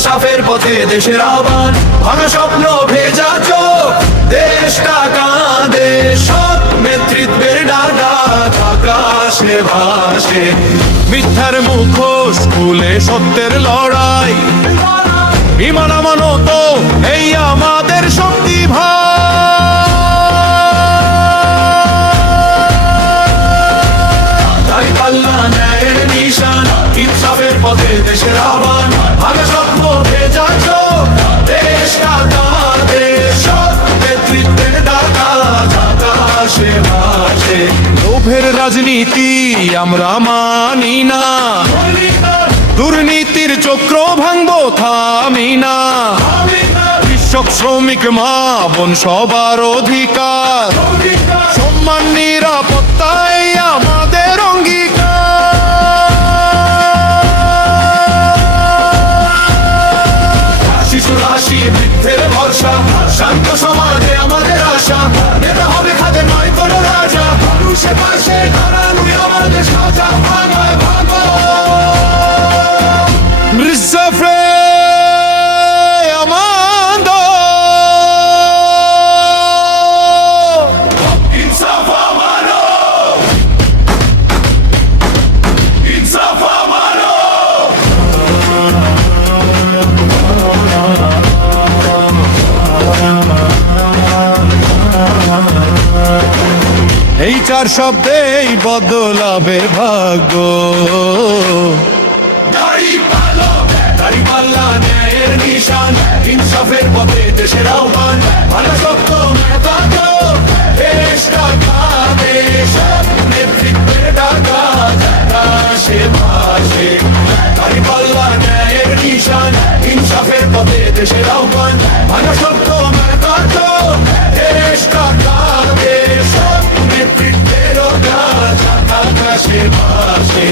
ইনসাফের পথে দেশের আহ্বান ভালো স্বপ্ন, ভেজা চোখ দেশ টাকা দেশ সব নেতৃত্বের ডাকা আকাশে ভাসে। মিথ্যার মুখো স্কুলে সত্যের লড়াই। ইমান তো এই আমাদের শক্তি ভাই। পাল্লা নেয় নিশান, ইনসাফের পথে দেশের লোভের রাজনীতি আমরা মানি না। দুর্নীতির চক্র ভাঙবো থামি না। কৃষক, শ্রমিক, মা, বোন সবার অধিকার। সম্মান, নিরাপত্তাই আমাদের অঙ্গীকার। শিশু রাশি বৃদ্ধের ভরসা, শান্ত সমাজে আমাদের আমাদের এই চার শব্দেই বদলাবে ভাগ্য। দাড়ি পালো দাড়ি পাল্লা ন্যায়ের নিশান ইনসাফের পথে দেশের আশেপাশে